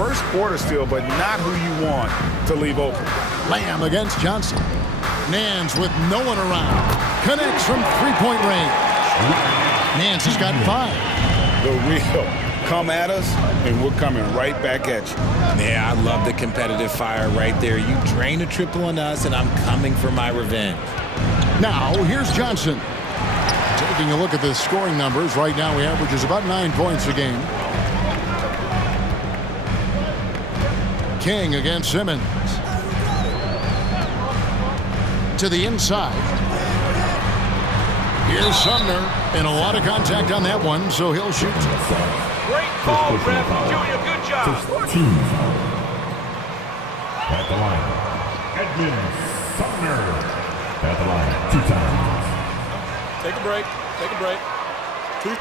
first quarter still, but not who you want to leave open. Lamb against Johnson. Nance with no one around. Connects from three-point range. Nance has got 5. The real come at us, and we're coming right back at you. Yeah, I love the competitive fire right there. You drain a triple on us, and I'm coming for my revenge. Now, here's Johnson. Taking a look at the scoring numbers, right now he averages about 9 points a game. King against Simmons. To the inside. Here's Sumner, and a lot of contact on that one, so he'll shoot. Great ball, Ref. You're doing a good job. At the line, Edmund Sumner. At the line, 2 times. Take a break. Take a break. 2.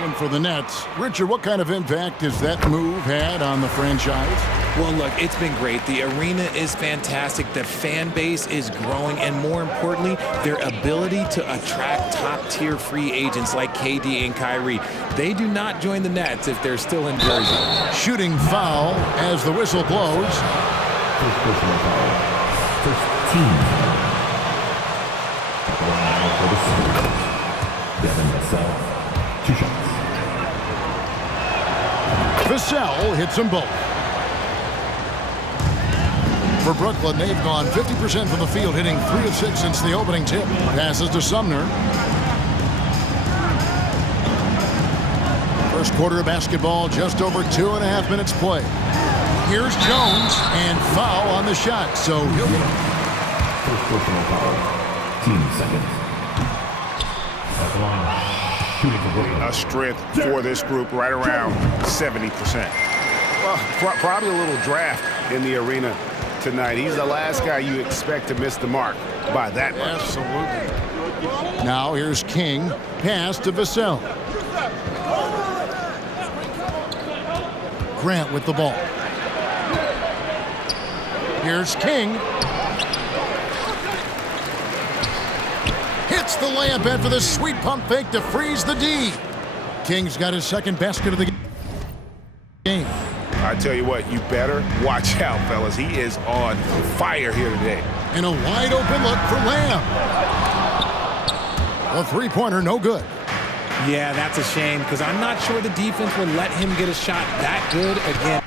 One for the Nets. Richard, what kind of impact has that move had on the franchise? Well, look, it's been great. The arena is fantastic. The fan base is growing, and more importantly, their ability to attract top-tier free agents like KD and Kyrie. They do not join the Nets if they're still in Jersey. Shooting foul as the whistle blows. First personal foul. First team. At the line for the Sixers. Devin Vassell. 2 shots. Vassell hits them both. For Brooklyn, they've gone 50% from the field, hitting 3 of 6 since the opening tip. Passes to Sumner. First quarter of basketball, just over 2.5 minutes play. Here's Jones, and foul on the shot, so he'll... First personal foul. Team seconds. At the line. A strength for this group right around 70%. Well, probably a little draft in the arena tonight. He's the last guy you expect to miss the mark by that much. Absolutely. Now here's King. Pass to Vassell. Grant with the ball. Here's King. Hits the layup after the sweet pump fake to freeze the D. King's got his second basket of the game. I tell you what, you better watch out, fellas. He is on fire here today. And a wide open look for Lamb. A three-pointer, no good. Yeah, that's a shame because I'm not sure the defense would let him get a shot that good again.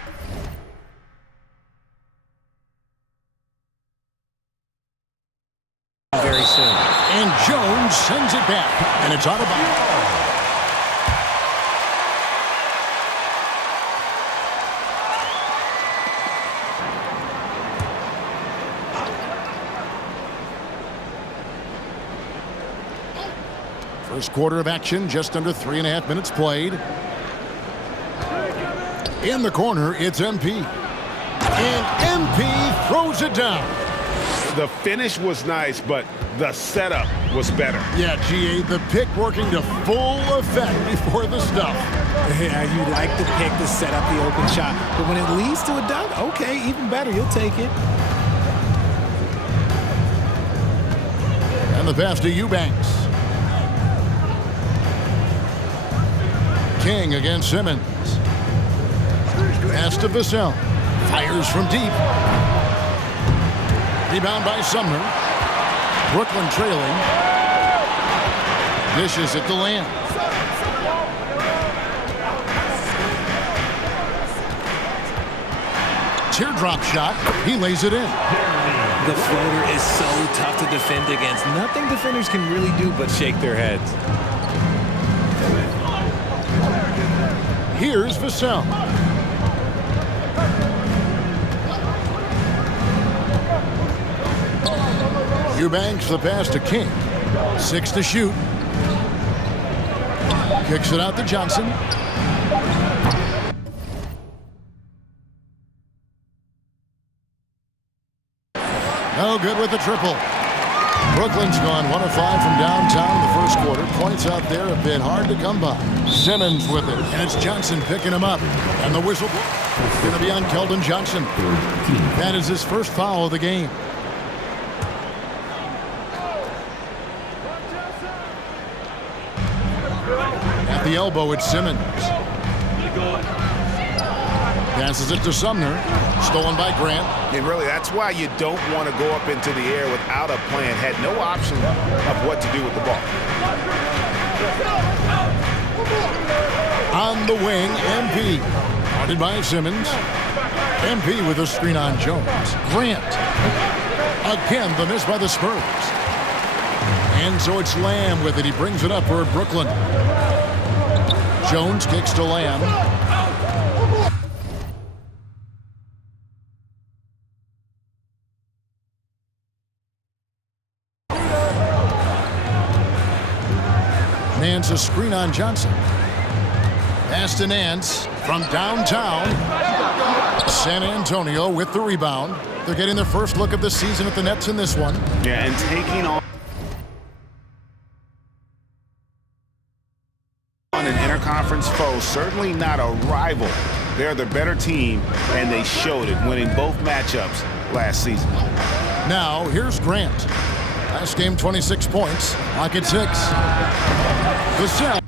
Very soon. And Jones sends it back, and it's out of bounds. First quarter of action, just under 3.5 minutes played. In the corner, it's MP. And MP throws it down. The finish was nice, but the setup was better. Yeah, GA, the pick working to full effect before the stuff. Yeah, you like the pick to set up the open shot, but when it leads to a dunk, okay, even better, you'll take it. And the pass to Eubanks. King against Simmons. Pass to Vassell. Fires from deep. Rebound by Sumner. Brooklyn trailing. Dishes it to Lamb. Teardrop shot. He lays it in. The floater is so tough to defend against. Nothing defenders can really do but shake their heads. Here's Vassell. Eubanks the pass to King. 6 to shoot. Kicks it out to Johnson. No good with the triple. Brooklyn's gone 1 of 5 from downtown in the first quarter. Points out there have been hard to come by. Simmons with it, and it's Johnson picking him up. And the whistle is going to be on Keldon Johnson. That is his first foul of the game. At the elbow, it's Simmons. Passes it to Sumner. Stolen by Grant. And really, that's why you don't want to go up into the air without a plan. Had no option of what to do with the ball. On the wing, MP. Guarded by Simmons. MP with a screen on Jones. Grant. Again, the miss by the Spurs. And so it's Lamb with it. He brings it up for Brooklyn. Jones kicks to Lamb. Nance a screen on Johnson. Pass to Nance from downtown. San Antonio with the rebound. They're getting their first look of the season at the Nets in this one. Yeah, and taking on an interconference foe, certainly not a rival. They're the better team, and they showed it, winning both matchups last season. Now, here's Grant. Last game, 26 points. Lock at 6. Vassell.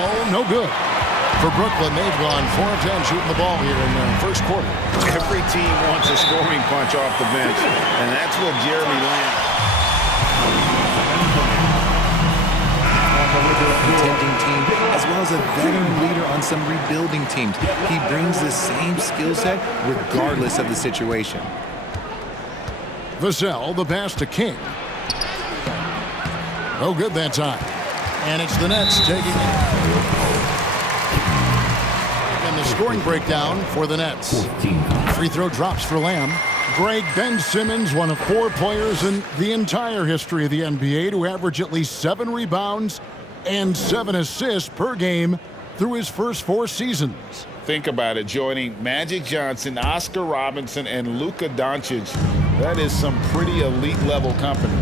Oh, no good. For Brooklyn, they've gone 4 of 10 shooting the ball here in the first quarter. Every team wants a scoring punch off the bench, and that's what Jeremy Lamb. Contending team, as well as a veteran leader on some rebuilding teams. He brings the same skill set regardless of the situation. Vassell, the pass to King. No good that time. And it's the Nets taking it. And the scoring breakdown for the Nets. Free throw drops for Lamb. Greg Ben Simmons, one of 4 players in the entire history of the NBA to average at least 7 rebounds and 7 assists per game through his first 4 seasons. Think about it, joining Magic Johnson, Oscar Robinson, and Luka Doncic. That is some pretty elite level company.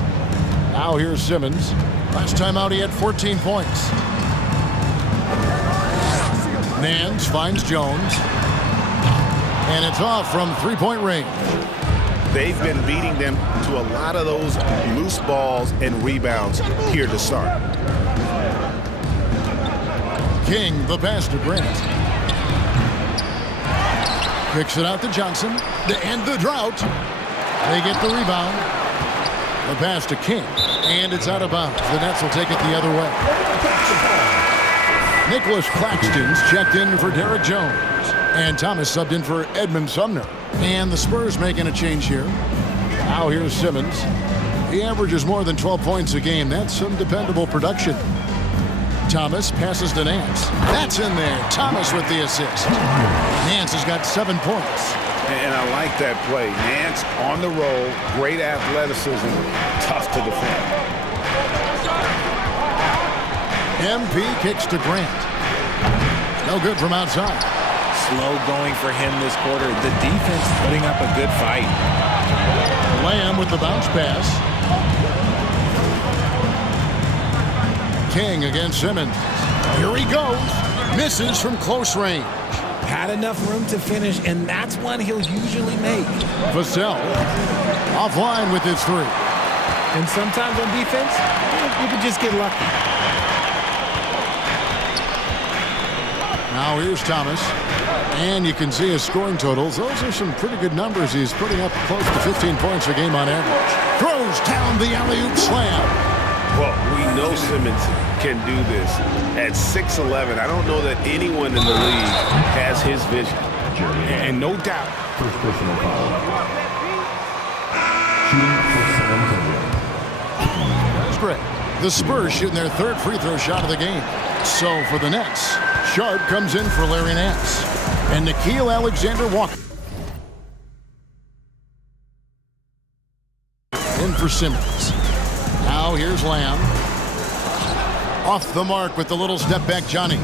Now here's Simmons. Last time out he had 14 points. Nance finds Jones. And it's off from 3-point range. They've been beating them to a lot of those loose balls and rebounds here to start. King, the pass to Grant. Kicks it out to Johnson to end the drought. They get the rebound. The pass to King. And it's out of bounds. The Nets will take it the other way. Nicholas Claxton's checked in for Derek Jones. And Thomas subbed in for Edmund Sumner. And the Spurs making a change here. Now here's Simmons. He averages more than 12 points a game. That's some dependable production. Thomas passes to Nance. That's in there. Thomas with the assist. Nance has got 7 points. And I like that play. Nance on the roll, great athleticism, tough to defend. MP kicks to Grant. No good from outside. Slow going for him this quarter. The defense putting up a good fight. Lamb with the bounce pass. King against Simmons. Here he goes. Misses from close range. Had enough room to finish, and that's one he'll usually make. Vassell offline with his 3. And sometimes on defense, you can just get lucky. Now here's Thomas. And you can see his scoring totals. Those are some pretty good numbers. He's putting up close to 15 points a game on average. Throws down the alley-oop slam. Well, we know Simmons can do this. At 6'11", I don't know that anyone in the league has his vision. And no doubt. First personal foul. Shooting for San Antonio. That's great. The Spurs shooting their 3rd free throw shot of the game. So for the Nets, Sharp comes in for Larry Nance. And Nikhil Alexander-Walker in for Simmons. Now here's Lamb. Off the mark with the little step back, Johnny.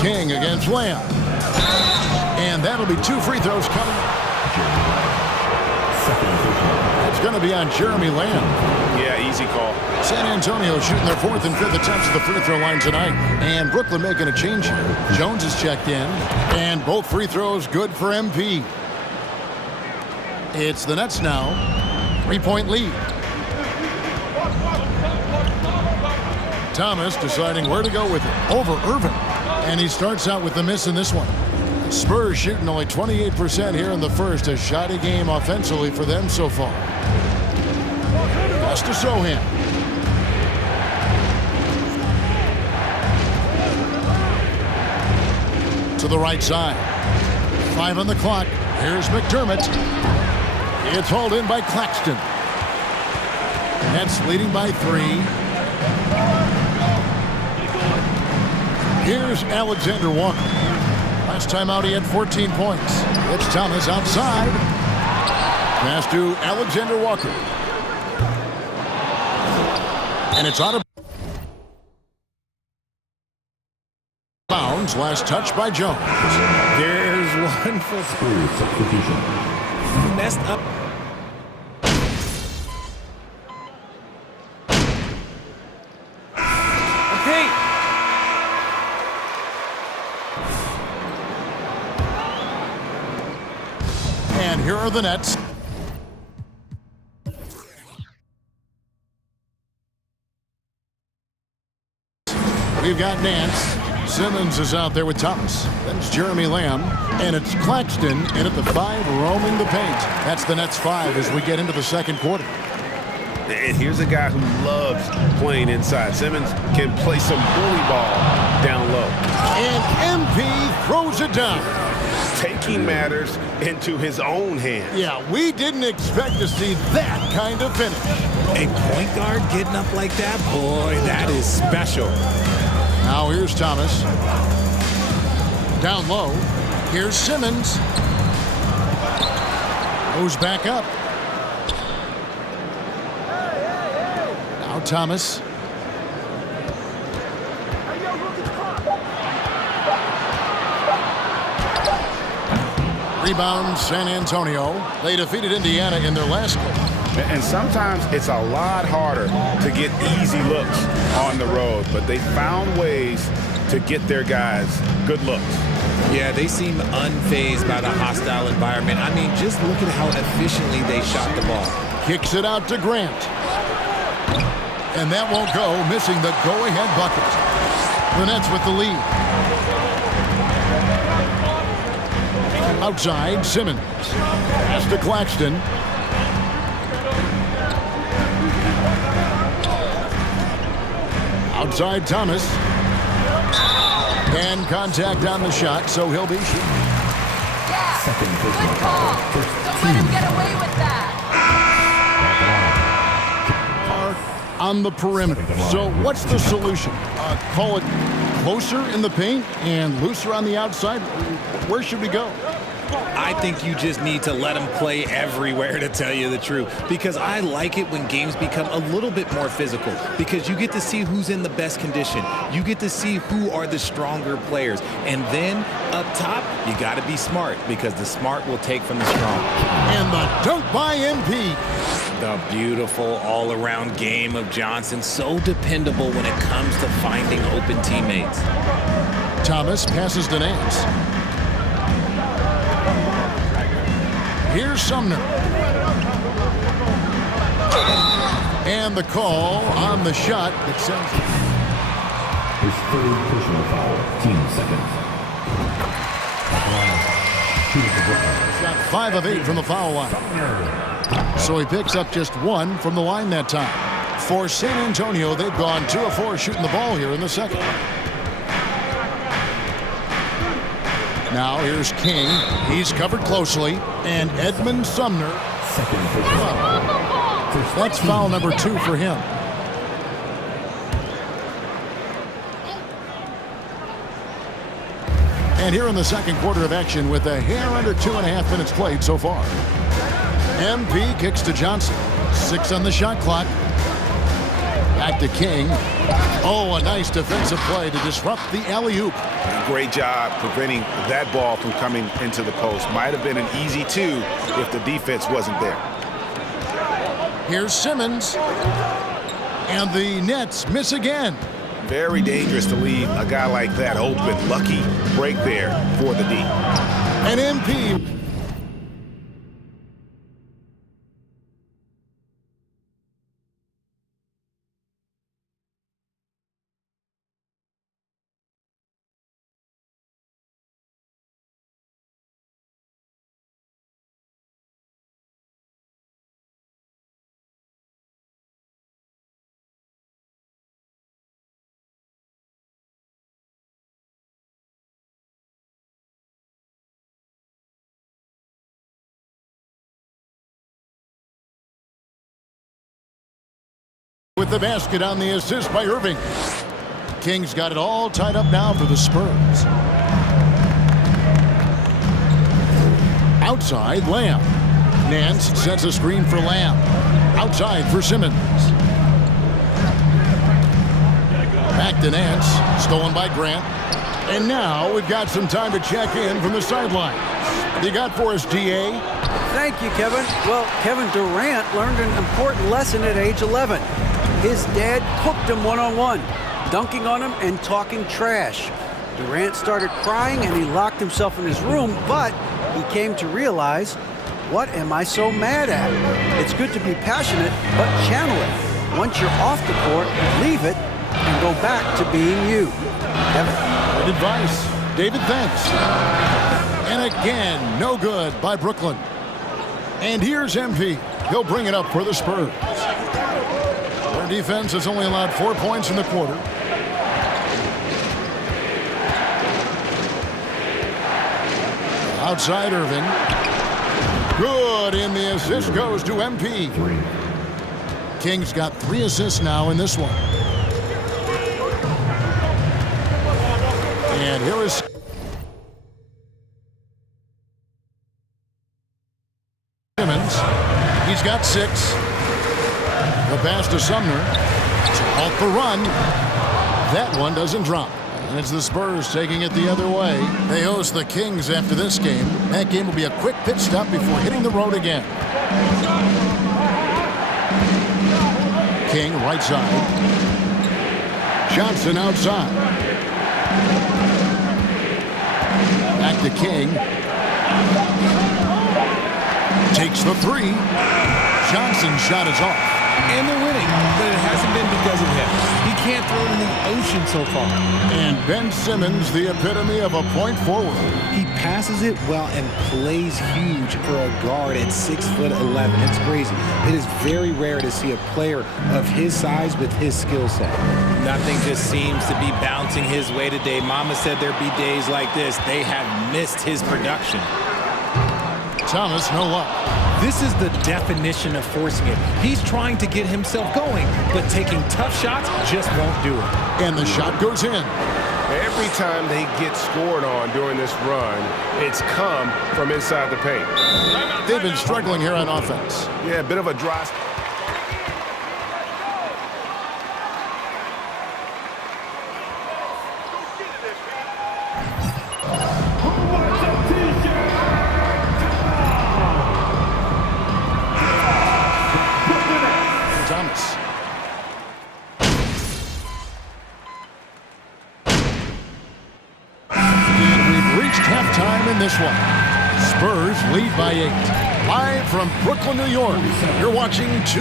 King against Lamb. And that'll be 2 free throws coming. It's going to be on Jeremy Lamb. Yeah, easy call. San Antonio shooting their 4th and 5th attempts at the free throw line tonight. And Brooklyn making a change here. Jones is checked in. And both free throws good for MP. It's the Nets now. 3-point lead. Thomas deciding where to go with it. Over Irvin. And he starts out with the miss in this one. Spurs shooting only 28% here in the first. A shoddy game offensively for them so far. Pass to Sohan. To the right side. 5 on the clock. Here's McDermott. It's hauled in by Claxton. Nets leading by 3. Here's Alexander Walker. Last time out he had 14 points. It's Thomas outside. Pass to Alexander Walker. And it's out of bounds. Last touch by Jones. There's one for Substitution. messed up. Okay. And here are the Nets. We've got Nance. Simmons is out there with Thomas. That's Jeremy Lamb. And it's Claxton in at the 5, roaming the paint. That's the Nets 5 as we get into the second quarter. And here's a guy who loves playing inside. Simmons can play some bully ball down low. And MP throws it down. Taking matters into his own hands. Yeah, we didn't expect to see that kind of finish. A point guard getting up like that, boy, that is special. Now here's Thomas. Down low. Here's Simmons. Goes back up. Now Thomas. Rebound San Antonio. They defeated Indiana in their last game. And sometimes it's a lot harder to get easy looks on the road, but they found ways to get their guys good looks. Yeah, they seem unfazed by the hostile environment. I mean, just look at how efficiently they shot the ball. Kicks it out to Grant. And that won't go, missing the go-ahead bucket. The Nets with the lead. Outside, Simmons. Pass to Claxton. Outside, Thomas. And contact on the shot, so he'll be shooting. Yeah, good call. Don't let him get away with that. On the perimeter. So what's the solution? Call it closer in the paint and looser on the outside? Where should we go? I think you just need to let them play everywhere, to tell you the truth, because I like it when games become a little bit more physical, because you get to see who's in the best condition. You get to see who are the stronger players. And then up top, you got to be smart, because the smart will take from the strong. And the dunk by MP. The beautiful all-around game of Johnson, so dependable when it comes to finding open teammates. Thomas passes to Nance. Here's Sumner. And the call on the shot that sends it. His 3rd personal foul, team seconds. Shot 5 of 8 from the foul line. So he picks up just 1 from the line that time. For San Antonio, they've gone 2 of 4 shooting the ball here in the second. Now here's King. He's covered closely. And Edmund Sumner. That's foul number 2 for him. And here in the second quarter of action with a hair under 2.5 minutes played so far. MP kicks to Johnson. 6 on the shot clock. Back to King. Oh, a nice defensive play to disrupt the alley-oop. Great job preventing that ball from coming into the post. Might have been an easy 2 if the defense wasn't there. Here's Simmons. And the Nets miss again. Very dangerous to leave a guy like that open. Lucky break there for the D. And MP. With the basket on the assist by Irving. Kings got it all tied up now for the Spurs. Outside, Lamb. Nance sets a screen for Lamb. Outside for Simmons. Back to Nance. Stolen by Grant. And now we've got some time to check in from the sideline. You got for us, D.A.? Thank you, Kevin. Well, Kevin Durant learned an important lesson at age 11. His dad cooked him one-on-one, dunking on him and talking trash. Durant started crying and he locked himself in his room, but he came to realize, what am I so mad at? It's good to be passionate, but channel it. Once you're off the court, leave it and go back to being you. Kevin. Good advice. David, thanks. And again, no good by Brooklyn. And here's MP. He'll bring it up for the Spurs. Their defense has only allowed 4 points in the quarter. Outside Irving. Good, and the assist goes to MP. Kings got 3 assists now in this one. And here is Simmons. He's got 6. The pass to Sumner. To halt the run. That one doesn't drop. And it's the Spurs taking it the other way. They host the Kings after this game. That game will be a quick pit stop before hitting the road again. King right side. Johnson outside. Back to King. Takes the 3. Johnson's shot is off. And they're winning, but it hasn't been because of him. He can't throw it in the ocean so far. And Ben Simmons, the epitome of a point forward. He passes it well and plays huge for a guard at 6'11". It's crazy. It is very rare to see a player of his size with his skill set. Nothing just seems to be bouncing his way today. Mama said there'd be days like this. They have missed his production. Thomas, no luck. This is the definition of forcing it. He's trying to get himself going, but taking tough shots just won't do it. And the shot goes in. Every time they get scored on during this run, it's come from inside the paint. They've been struggling here on offense. Yeah, a bit of a dry. This one. Spurs lead by 8. Live from Brooklyn, New York. You're watching 2.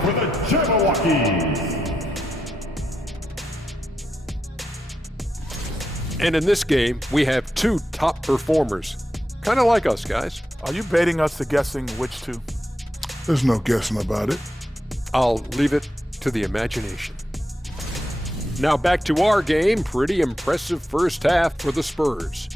For the Jabberwockies. And in this game, we have 2 top performers. Kind of like us, guys. Are you baiting us to guessing which 2? There's no guessing about it. I'll leave it to the imagination. Now back to our game. Pretty impressive first half for the Spurs.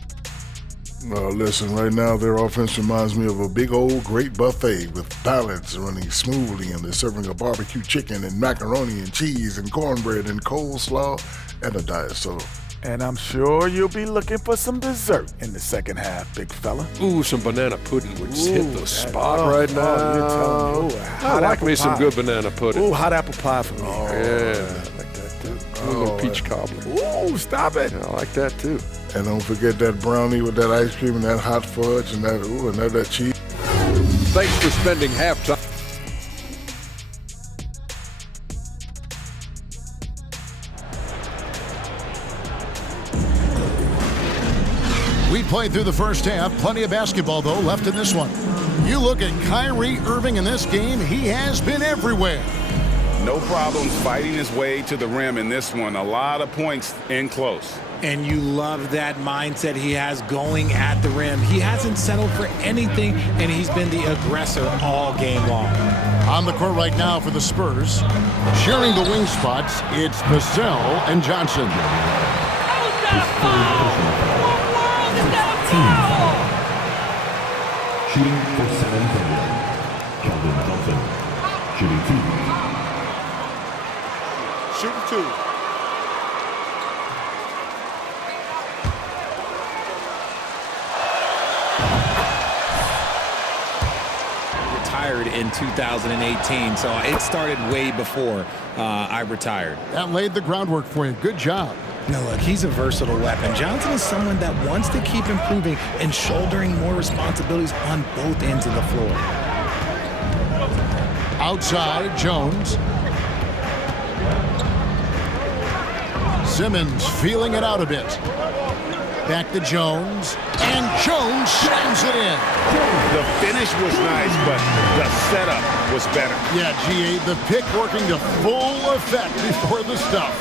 Listen, right now their offense reminds me of a big old great buffet with salads running smoothly, and they're serving a barbecue chicken and macaroni and cheese and cornbread and coleslaw and a diet soda. And I'm sure you'll be looking for some dessert in the second half, big fella. Ooh, some banana pudding would hit the spot right now. You're telling me. I like me some good banana pudding. Ooh, hot apple pie for me. Yeah, I like that too. A little peach cobbler. Ooh, stop it. Yeah, I like that too. And don't forget that brownie with that ice cream and that hot fudge and that cheese. Thanks for spending halftime. We played through the first half. Plenty of basketball, though, left in this one. You look at Kyrie Irving in this game, he has been everywhere. No problems fighting his way to the rim in this one. A lot of points in close. And you love that mindset he has going at the rim. He hasn't settled for anything, and he's been the aggressor all game long. On the court right now for the Spurs. Sharing the wing spots, it's Vassell and Johnson. Shooting for San Antonio, Keldon Johnson. Shooting 2. Shooting 2. Retired in 2018, so it started way before I retired. That laid the groundwork for you. Good job. Now look, he's a versatile weapon. Johnson is someone that wants to keep improving and shouldering more responsibilities on both ends of the floor. Outside, Jones. Simmons feeling it out a bit. Back to Jones, and Jones slams it in. The finish was nice, but the setup was better. Yeah, G8, the pick working to full effect before the stuff.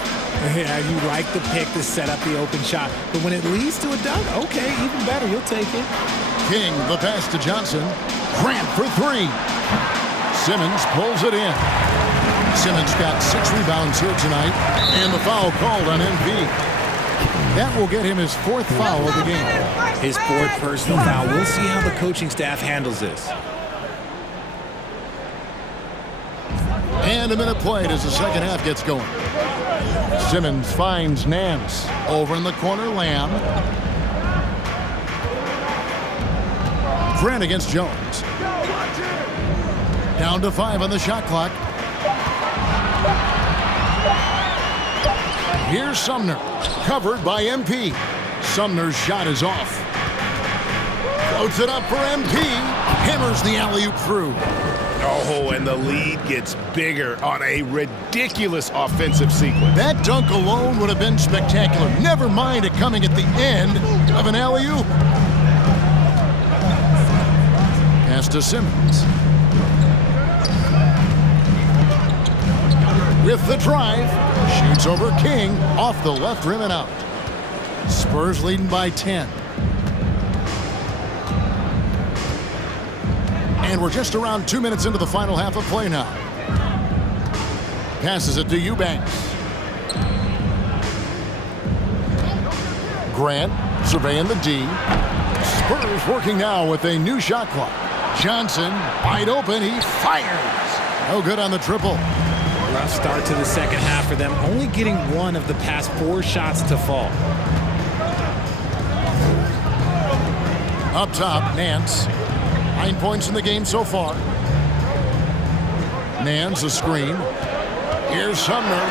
Yeah, you like the pick to set up the open shot, but when it leads to a dunk, okay, even better, you'll take it. King, the pass to Johnson. Grant for 3. Simmons pulls it in. Simmons got 6 rebounds here tonight, and the foul called on MP. That will get him his 4th foul of the game. His 4th personal foul. We'll see how the coaching staff handles this. And a minute played as the second half gets going. Simmons finds Nance. Over in the corner, Lamb. Grant against Jones. Down to 5 on the shot clock. Here's Sumner. Covered by MP. Sumner's shot is off. Floats it up for MP. Hammers the alley-oop through. Oh, and the lead gets bigger on a ridiculous offensive sequence. That dunk alone would have been spectacular. Never mind it coming at the end of an alley-oop. Pass to Simmons. With the drive, shoots over King, off the left rim and out. Spurs leading by 10. And we're just around 2 minutes into the final half of play now. Passes it to Eubanks. Grant surveying the D. Spurs working now with a new shot clock. Johnson wide open. He fires. No good on the triple. Rough start to the second half for them, only getting 1 of the past 4 shots to fall. Up top, Nance. 9 points in the game so far. Nance a screen. Here's Sumner.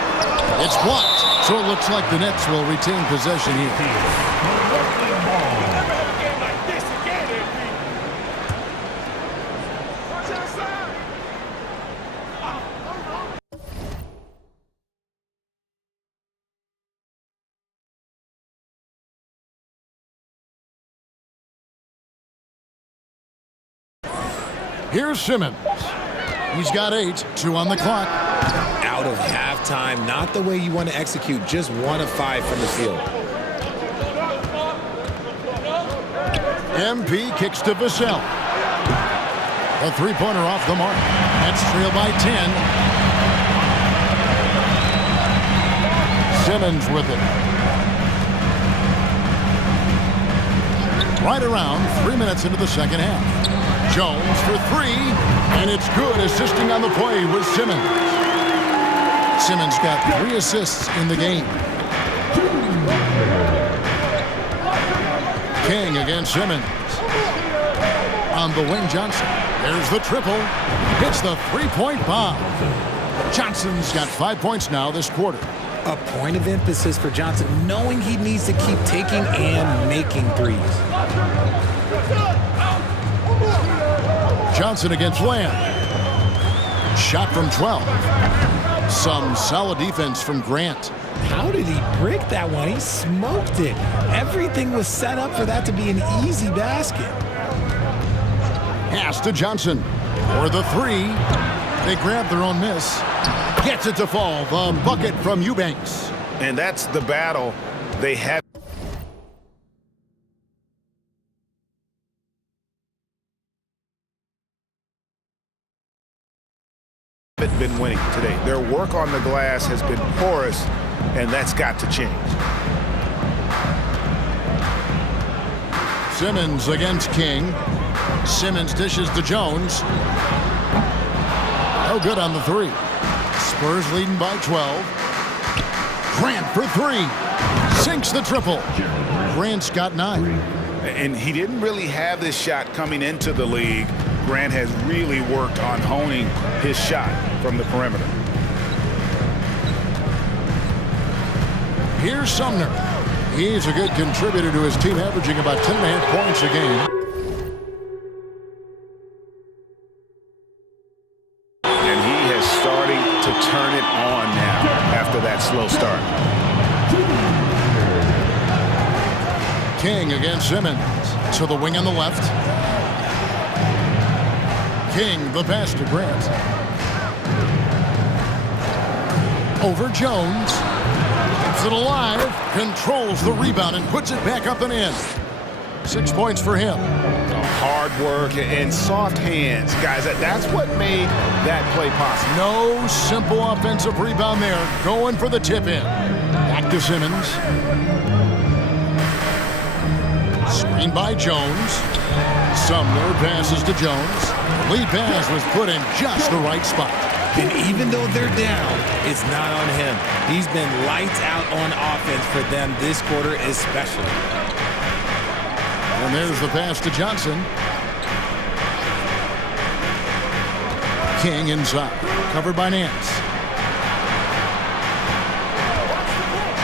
It's blocked, so it looks like the Nets will retain possession here. Here's Simmons. He's got 8, 2 on the clock. Out of halftime, not the way you want to execute, just 1 of 5 from the field. MP kicks to Vassell. A 3-pointer off the mark. Nets trail by 10. Simmons with it. Right around 3 minutes into the second half. Jones for three, and it's good. Assisting on the play with Simmons. Simmons got 3 assists in the game. King against Simmons. On the wing, Johnson. There's the triple. Hits the three-point bomb. Johnson's got 5 points now this quarter. A point of emphasis for Johnson, knowing he needs to keep taking and making threes. Johnson against Lamb. Shot from 12. Some solid defense from Grant. How did he brick that one? He smoked it. Everything was set up for that to be an easy basket. Pass to Johnson for the three. They grab their own miss. Gets it to fall. The bucket from Eubanks. And that's the battle they had. Been winning today. Their work on the glass has been porous, and that's got to change. Simmons against King. Simmons dishes to Jones. No good on the three. Spurs leading by 12. Grant for three. Sinks the triple. Grant's got 9. And he didn't really have this shot coming into the league. Grant has really worked on honing his shot from the perimeter. Here's Sumner. He's a good contributor to his team, averaging about 10.5 points a game. And he is starting to turn it on now after that slow start. King against Simmons. To the wing on the left. King, the pass to Grant. Over Jones. Keeps it alive. Controls the rebound and puts it back up and in. 6 points for him. Hard work and soft hands. Guys, that's what made that play possible. No simple offensive rebound there. Going for the tip in. Back to Simmons. Screen by Jones. Sumner passes to Jones. Lead pass was put in just the right spot. And even though they're down, it's not on him. He's been lights out on offense for them this quarter especially. And there's the pass to Johnson. King inside. Covered by Nance.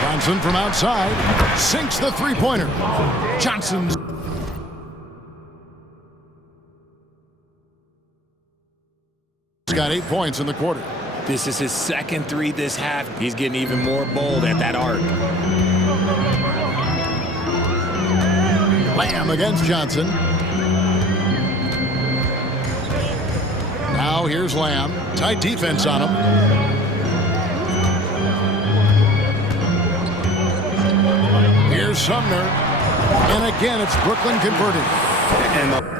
Johnson from outside. Sinks the three-pointer. Johnson's got 8 points in the quarter. This is his second three this half. He's getting even more bold at that arc. Lamb against Johnson. Now here's Lamb. Tight defense on him. Here's Sumner. And again, it's Brooklyn converting. And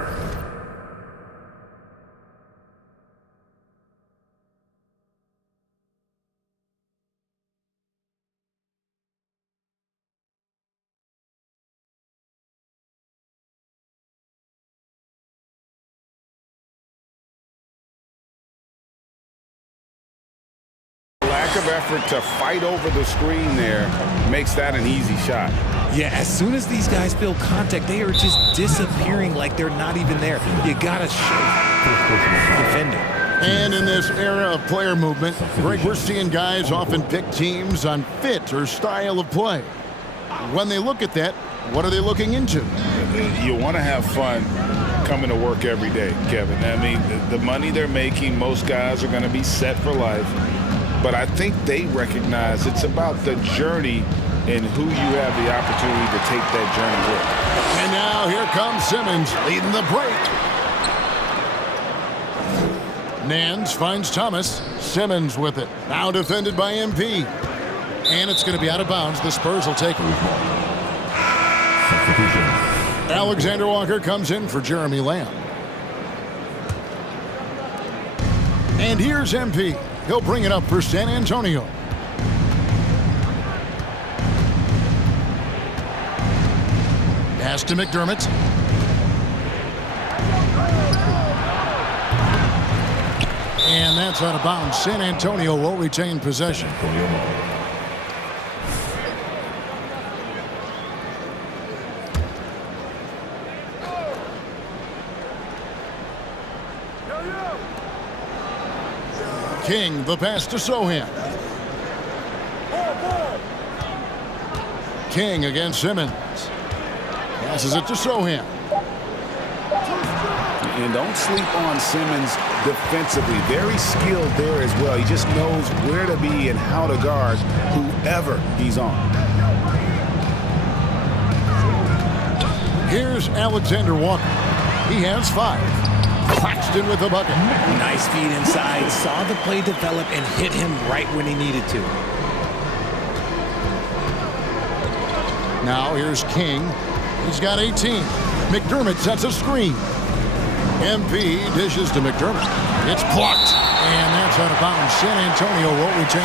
lack of effort to fight over the screen there makes that an easy shot. Yeah, as soon as these guys feel contact, they are just disappearing like they're not even there. You gotta show defending. And in this era of player movement, Greg, we're seeing guys often pick teams on fit or style of play. When they look at that, what are they looking into? You want to have fun coming to work every day, Kevin. I mean, the money they're making, most guys are going to be set for life. But I think they recognize it's about the journey and who you have the opportunity to take that journey with. And now here comes Simmons leading the break. Nance finds Thomas. Simmons with it. Now defended by MP. And it's going to be out of bounds. The Spurs will take it. Alexander Walker comes in for Jeremy Lamb. And here's MP. He'll bring it up for San Antonio. Pass to McDermott. And that's out of bounds. San Antonio will retain possession. King, the pass to Sohan. King against Simmons. Passes it to Sohan. And don't sleep on Simmons defensively. Very skilled there as well. He just knows where to be and how to guard whoever he's on. Here's Alexander Walker. He has 5. Claxton with the bucket. Nice feed inside. Saw the play develop and hit him right when he needed to. Now here's King. He's got 18. McDermott sets a screen. MP dishes to McDermott. It's blocked. And that's out of bounds. San Antonio will retain.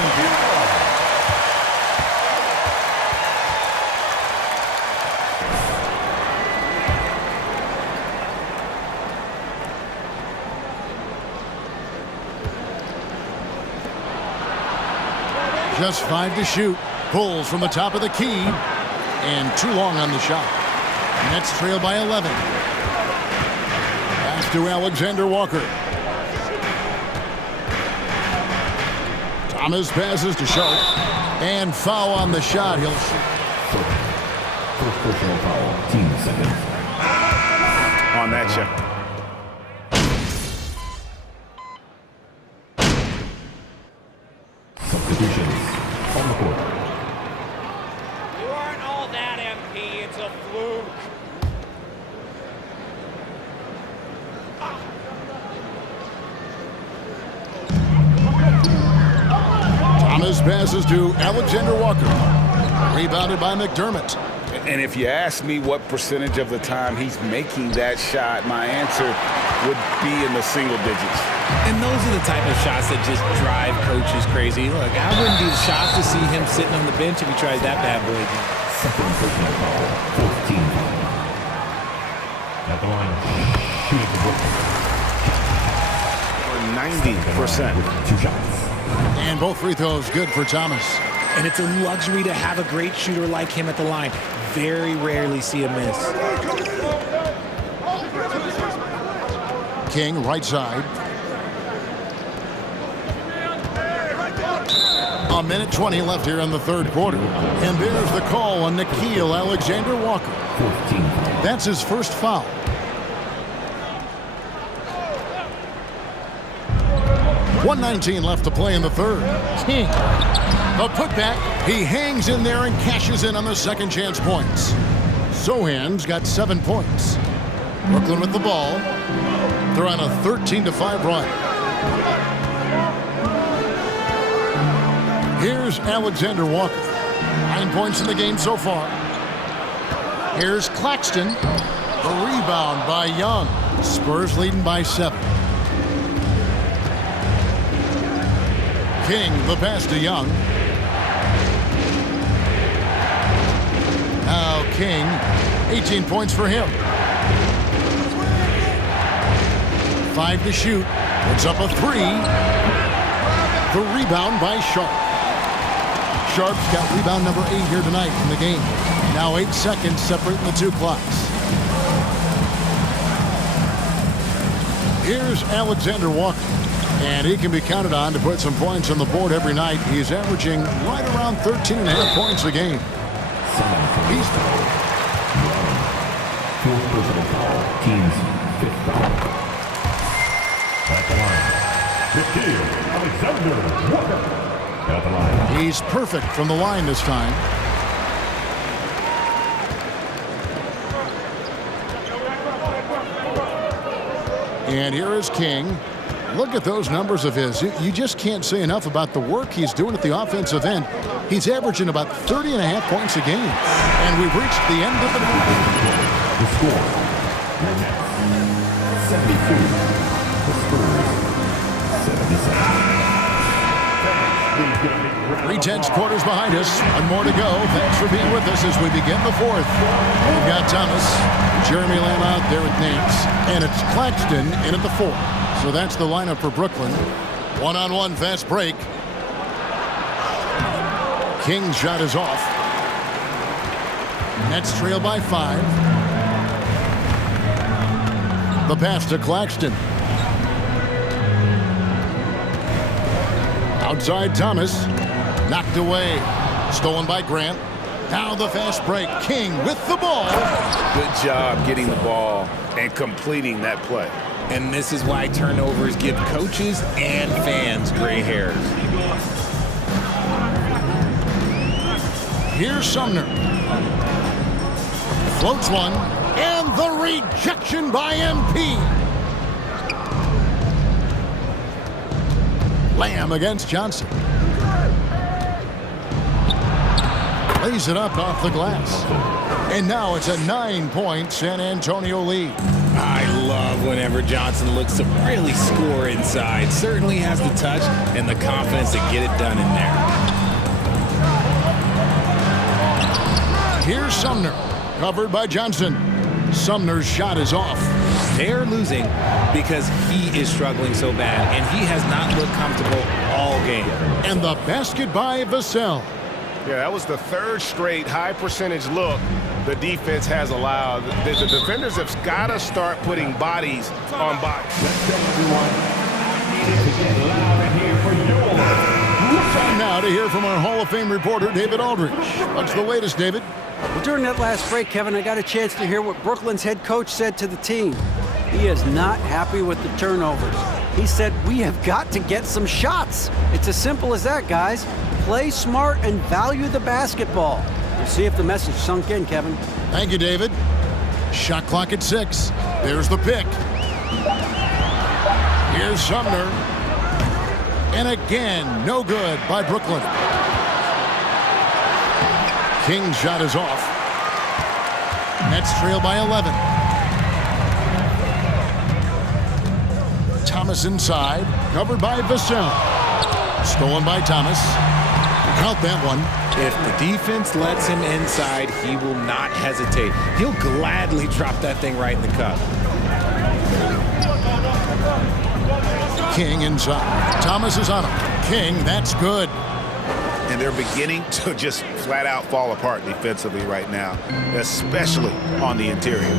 Just 5 to shoot. Pulls from the top of the key. And too long on the shot. Nets trail by 11. Pass to Alexander Walker. Thomas passes to Sharp. And foul on the shot. He'll shoot. First personal foul, team seconds. On that shot. Substitutions on the court. You aren't all that, MP. It's a fluke. Thomas passes to Alexander Walker. Rebounded by McDermott. And if you ask me what percentage of the time he's making that shot, my answer would be in the single digits. And those are the type of shots that just drive coaches crazy. Look, I wouldn't be shocked to see him sitting on the bench if he tries that bad boy again. Second personal foul, 14. At the line, shooting the 90%. with 2 shots. And both free throws good for Thomas. And it's a luxury to have a great shooter like him at the line. Very rarely see a miss. King, right side. A minute 20 left here in the third quarter. And there's the call on Nickeil Alexander Walker. 14. That's his first foul. .119 left to play in the third. King. A putback. He hangs in there and cashes in on the second chance points. Sohan's got 7 points. Brooklyn with the ball. They're on a 13-5 run. Here's Alexander Walker. 9 points in the game so far. Here's Claxton. A rebound by Young. Spurs leading by 7. King, the pass to Young. Now King, 18 points for him. 5 to shoot. Puts up a 3. The rebound by Sharp. Sharp's got rebound number 8 here tonight in the game. Now 8 seconds separating the 2 clocks. Here's Alexander Walker. And he can be counted on to put some points on the board every night. He's averaging right around 13.5 points a game. He's Fourth personal foul, team's 5th foul. At the line, Nickeil Alexander Walker. At the line. He's perfect from the line this time. And here is King. Look at those numbers of his. You just can't say enough about the work he's doing at the offensive end. He's averaging about 30.5 points a game. And we've reached the end of the The score, the Nets 72, the Spurs 77. 3 quarters behind us. One more to go. Thanks for being with us as we begin the fourth. We've got Thomas, Jeremy Lamb out there with Nance, and it's Claxton in at the 4. So that's the lineup for Brooklyn. One-on-one fast break. King's shot is off. Nets trail by 5. The pass to Claxton. Outside Thomas. Knocked away. Stolen by Grant. Now the fast break. King with the ball. Good job getting the ball and completing that play. And this is why turnovers give coaches and fans gray hairs. Here's Sumner. Floats one. And the rejection by MP. Lamb against Johnson. Lays it up off the glass. And now it's a 9-point San Antonio lead. I love whenever Johnson looks to really score inside. Certainly has the touch and the confidence to get it done in there. Here's Sumner. Covered by Johnson. Sumner's shot is off. They're losing because he is struggling so bad, and he has not looked comfortable all game. And the basket by Vassell. Yeah, that was the 3rd straight high percentage look the defense has allowed. The defenders have got to start putting bodies on bodies. Time now to hear from our Hall of Fame reporter, David Aldridge. What's the latest, David? Well, during that last break, Kevin, I got a chance to hear what Brooklyn's head coach said to the team. He is not happy with the turnovers. He said, we have got to get some shots. It's as simple as that, guys. Play smart and value the basketball. We'll see if the message sunk in, Kevin. Thank you, David. Shot clock at 6. There's the pick. Here's Sumner. And again, no good by Brooklyn. King's shot is off. Nets trail by 11. Thomas inside, covered by Vassell. Stolen by Thomas. Count that one. If the defense lets him inside, he will not hesitate. He'll gladly drop that thing right in the cup. King inside. Thomas is on him. King, that's good. And they're beginning to just flat out fall apart defensively right now, especially on the interior.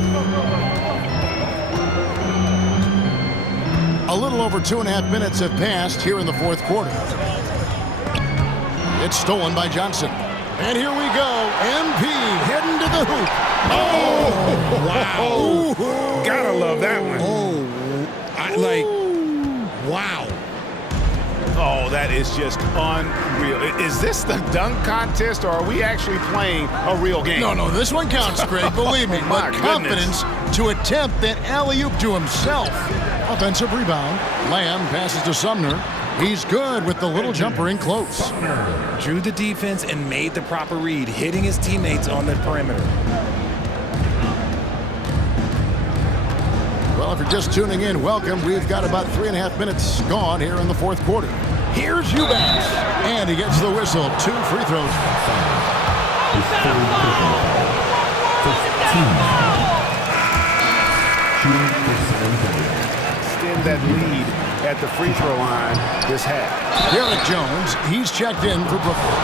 A little over 2.5 minutes have passed here in the fourth quarter. It's stolen by Johnson. And here we go. MP heading to the hoop. Oh, wow. Gotta love that one. Wow. Oh, that is just unreal. Is this the dunk contest, or are we actually playing a real game? No, this one counts, Greg, believe me. But confidence to attempt that alley-oop to himself. Offensive rebound. Lamb passes to Sumner. He's good with the little jumper in close. Drew the defense and made the proper read, hitting his teammates on the perimeter. Well, if you're just tuning in, welcome. We've got about 3.5 minutes gone here in the fourth quarter. Here's Eubanks. And he gets the whistle. 2 free throws. Extend that lead at the free throw line this half. Derek Jones, he's checked in for Brooklyn.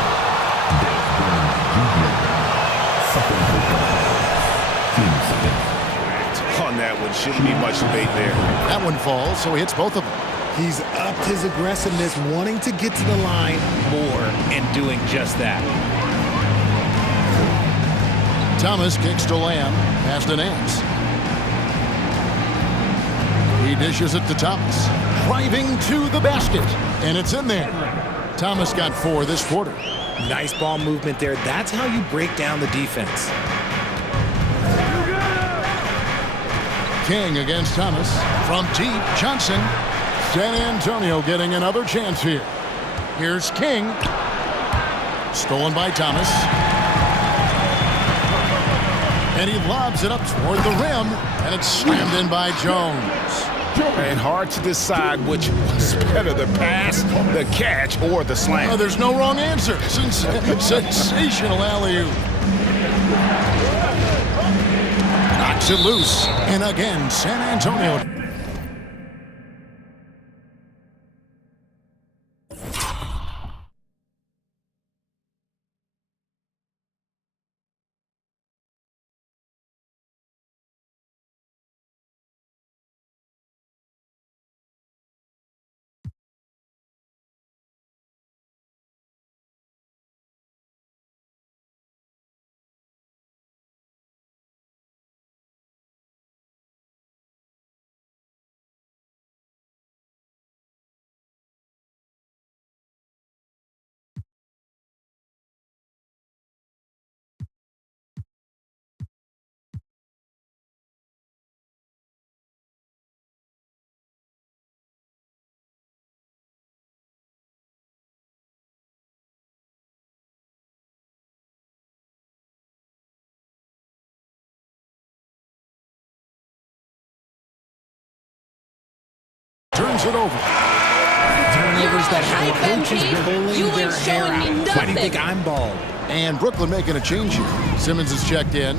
On that one, shouldn't be much debate there. That one falls, so he hits both of them. He's upped his aggressiveness, wanting to get to the line more and doing just that. Thomas kicks to Lamb, pass to Nance. He dishes it to Thomas, driving to the basket, and it's in there. Thomas got 4 this quarter. Nice ball movement there. That's how you break down the defense. King against Thomas. From deep, Johnson. San Antonio getting another chance here. Here's King. Stolen by Thomas. And he lobs it up toward the rim, and it's slammed in by Jones. And hard to decide which was better, the pass, the catch, or the slam. Oh, there's no wrong answer. Sensational alley-oop. Knocks it loose. And again, San Antonio. Turns it over. Turnovers that have coaches pulling You their ain't hair showing me out. Why do you nothing. think I'm bald? And Brooklyn making a change here. Simmons is checked in.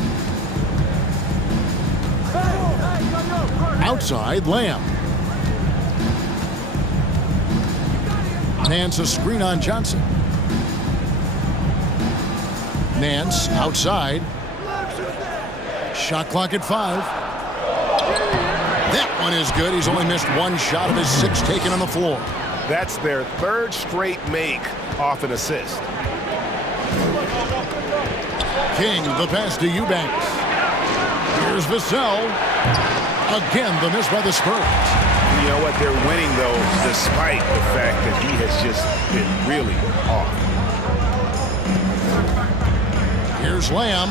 Outside, Lamb. Nance a screen on Johnson. Nance outside. Shot clock at 5. That one is good. He's only missed one shot of his 6 taken on the floor. That's their 3rd straight make off an assist. King, the pass to Eubanks. Here's Vassell. Again, the miss by the Spurs. You know what? They're winning, though, despite the fact that he has just been really off. Here's Lamb.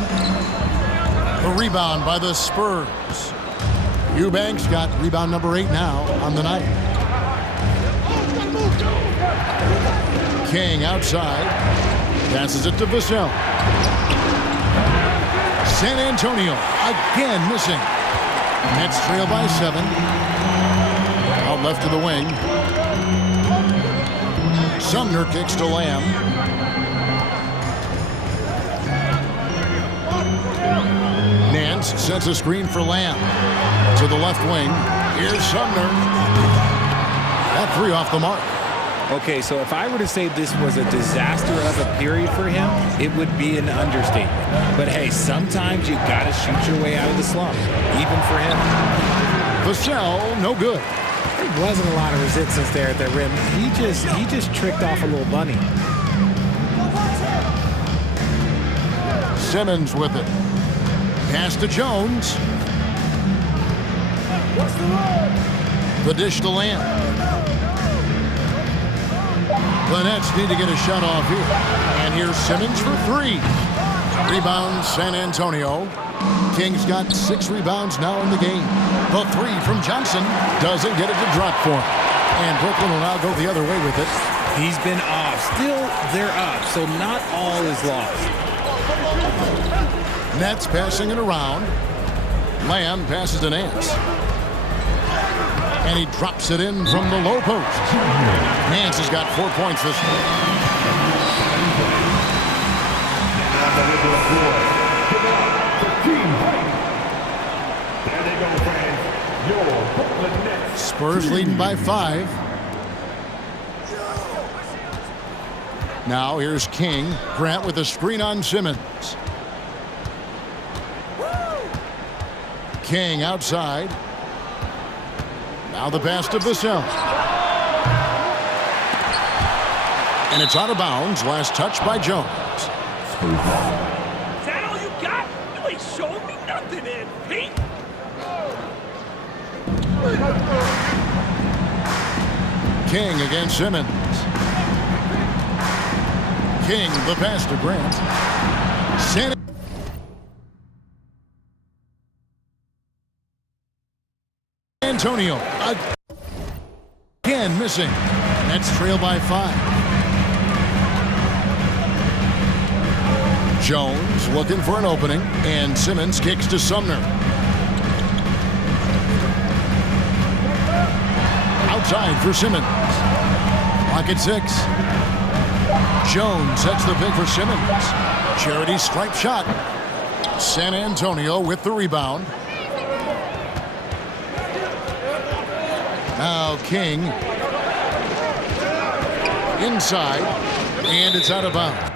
The rebound by the Spurs. Eubanks got rebound number 8 now on the night. King outside. Passes it to Vassell. San Antonio again missing. Nets trail by 7. Out left to the wing. Sumner kicks to Lamb. Nance sets a screen for Lamb. To the left wing. Here's Sumner. That 3 off the mark. Okay, so if I were to say this was a disaster of a period for him, it would be an understatement. But hey, sometimes you gotta shoot your way out of the slump, even for him. Vassell, no good. There wasn't a lot of resistance there at the rim. He just tricked off a little bunny. Simmons with it. Pass to Jones. The dish to Lamb. The Nets need to get a shot off here. And here's Simmons for 3. Rebound San Antonio. Kings got 6 rebounds now in the game. The 3 from Johnson doesn't get it to drop for him. And Brooklyn will now go the other way with it. He's been off. Still, they're up, so not all is lost. Nets passing it around. Lamb passes to Nance. And he drops it in from the low post. Nance has got 4 points this week. Spurs leading by 5. Now here's King. Grant with a screen on Simmons. King outside. Now the pass to Vassell. And it's out of bounds. Last touch by Jones. Is that all you got? You ain't showing me nothing, MP. King against Simmons. King, the pass to Grant. San Antonio again missing. Nets trail by 5. Jones looking for an opening, and Simmons kicks to Sumner. Outside for Simmons. Clock at 6. Jones sets the pick for Simmons. Charity stripe shot. San Antonio with the rebound. Now King. Inside. And it's out of bounds.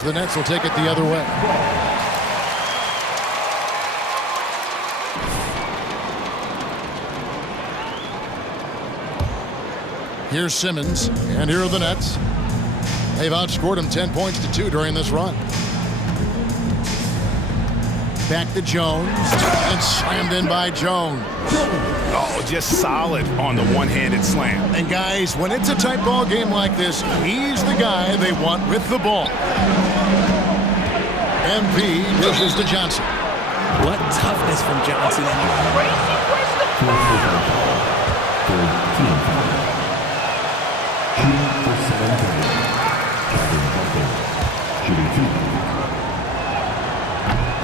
The Nets will take it the other way. Here's Simmons, and here are the Nets. They've outscored them 10 points to 2 during this run. Back to Jones, and slammed in by Jones. Oh, just solid on the one-handed slam. And guys, when it's a tight ball game like this, he's the guy they want with the ball. MP dishes to Johnson. What toughness from Johnson.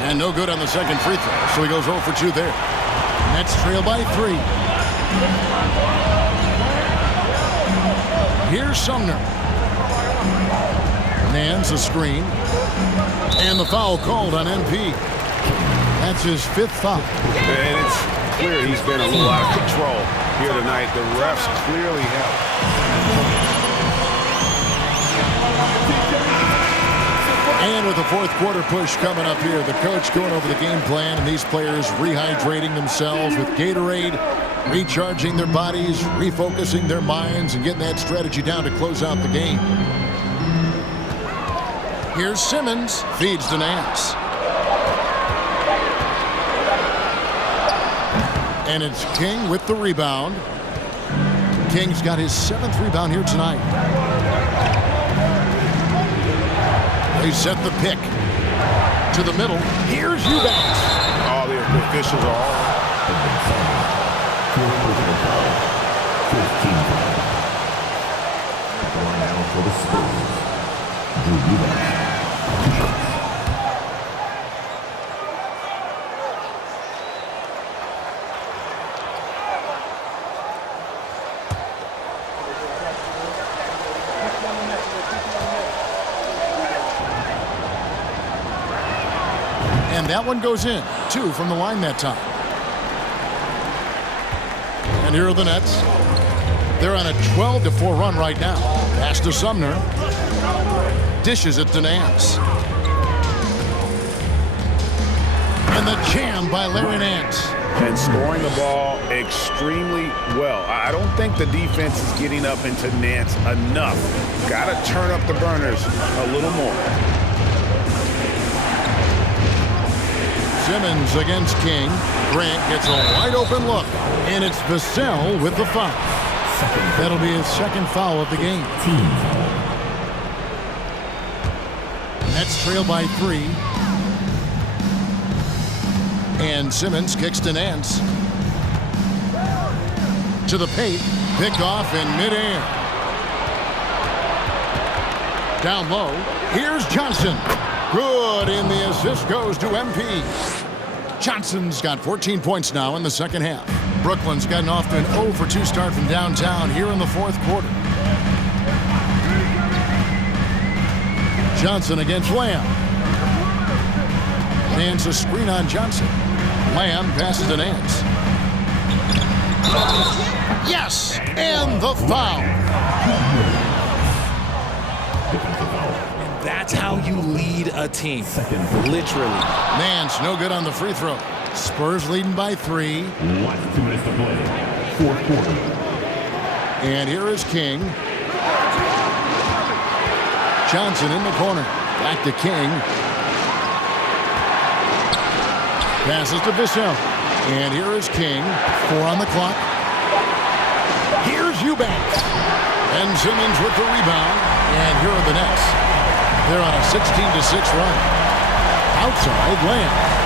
And no good on the second free throw, so he goes 0 for 2 there. Nets trail by 3. Here's Sumner. Nance a screen. And the foul called on MP. That's his 5th foul. And it's clear he's been a little out of control here tonight. The refs clearly help. And with the fourth quarter push coming up here, the coach going over the game plan and these players rehydrating themselves with Gatorade, recharging their bodies, refocusing their minds, and getting that strategy down to close out the game. Here's Simmons, feeds to Nance. And it's King with the rebound. King's got his 7th rebound here tonight. They set the pick to the middle. Here's Eubanks. All the officials are all. 15. Going now for the Spurs. Drew Eubanks. And that one goes in. 2 from the line that time. And here are the Nets. They're on a 12-4 run right now. Pass to Sumner. Dishes it to Nance. And the jam by Larry Nance. And scoring the ball extremely well. I don't think the defense is getting up into Nance enough. Got to turn up the burners a little more. Simmons against King. Grant gets a wide open look. And it's Vassell with the foul. That'll be his 2nd foul of the game. Nets trail by 3. And Simmons kicks to Nance. To the paint. Picked off in midair. Down low. Here's Johnson. Good, and the assist goes to MP. Johnson's got 14 points now in the second half. Brooklyn's gotten off to an 0 for 2 start from downtown here in the fourth quarter. Johnson against Lamb. Nance a screen on Johnson. Lamb passes to Nance. Yes, and the foul. That's how you lead a team. Literally. Nance, no good on the free throw. Spurs leading by 3. 2 minutes to play. Fourth quarter. And here is King. Johnson in the corner. Back to King. Passes to Bishop. And here is King. 4 on the clock. Here's Eubanks. And Simmons with the rebound. And here are the Nets. They're on a 16-6 run. Outside Lamb.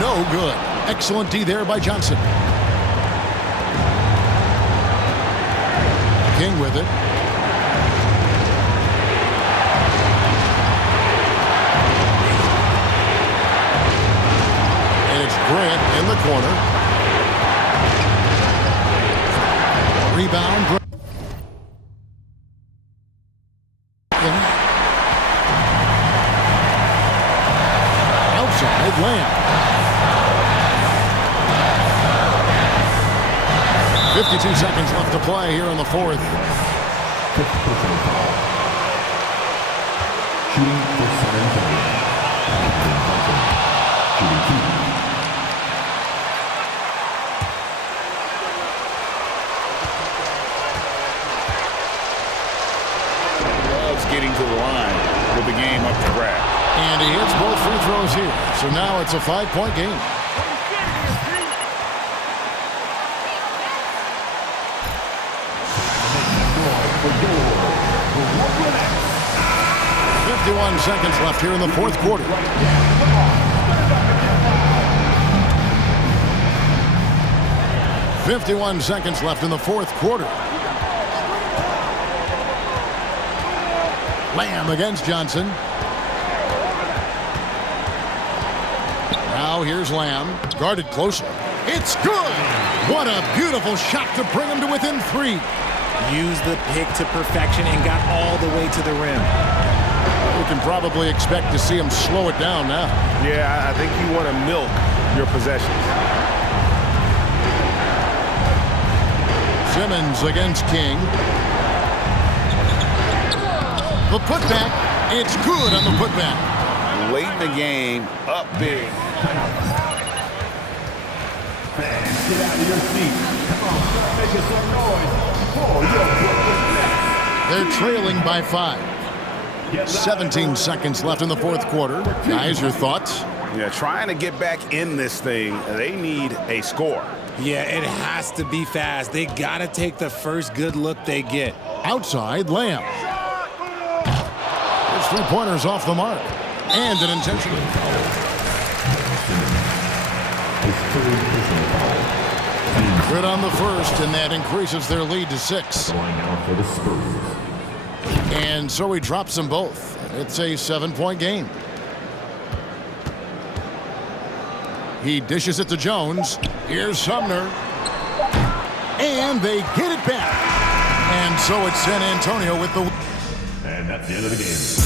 No good. Excellent D there by Johnson. King with it. And it's Grant in the corner. Rebound. Outside Lamb. 52 seconds left to play here in the fourth. Shooting for San Antonio. Shooting 2. Loves getting to the line with the game up to grab. And he hits both free throws here. So now it's a 5-point game. .51 seconds left here in the fourth quarter. .51 seconds left in the fourth quarter. Lamb against Johnson. Now here's Lamb. Guarded closer. It's good! What a beautiful shot to bring him to within 3. Used the pick to perfection and got all the way to the rim. We can probably expect to see him slow it down now. Yeah, I think you want to milk your possessions. Simmons against King. The putback. It's good on the putback. Late in the game, up big. Fans, get out of your seat. Come on, start making some noise for your Brooklyn Nets. They're trailing by 5. 17 seconds left in the fourth quarter. Guys, your thoughts? Yeah, trying to get back in this thing, they need a score. Yeah, it has to be fast. They got to take the first good look they get. Outside Lamb. His 3-pointers off the mark. And an intentional foul. Good on the first, and that increases their lead to 6. Going out for the Spurs. And so he drops them both. It's a 7-point game. He dishes it to Jones. Here's Sumner. And they get it back. And so it's San Antonio with the... And that's the end of the game.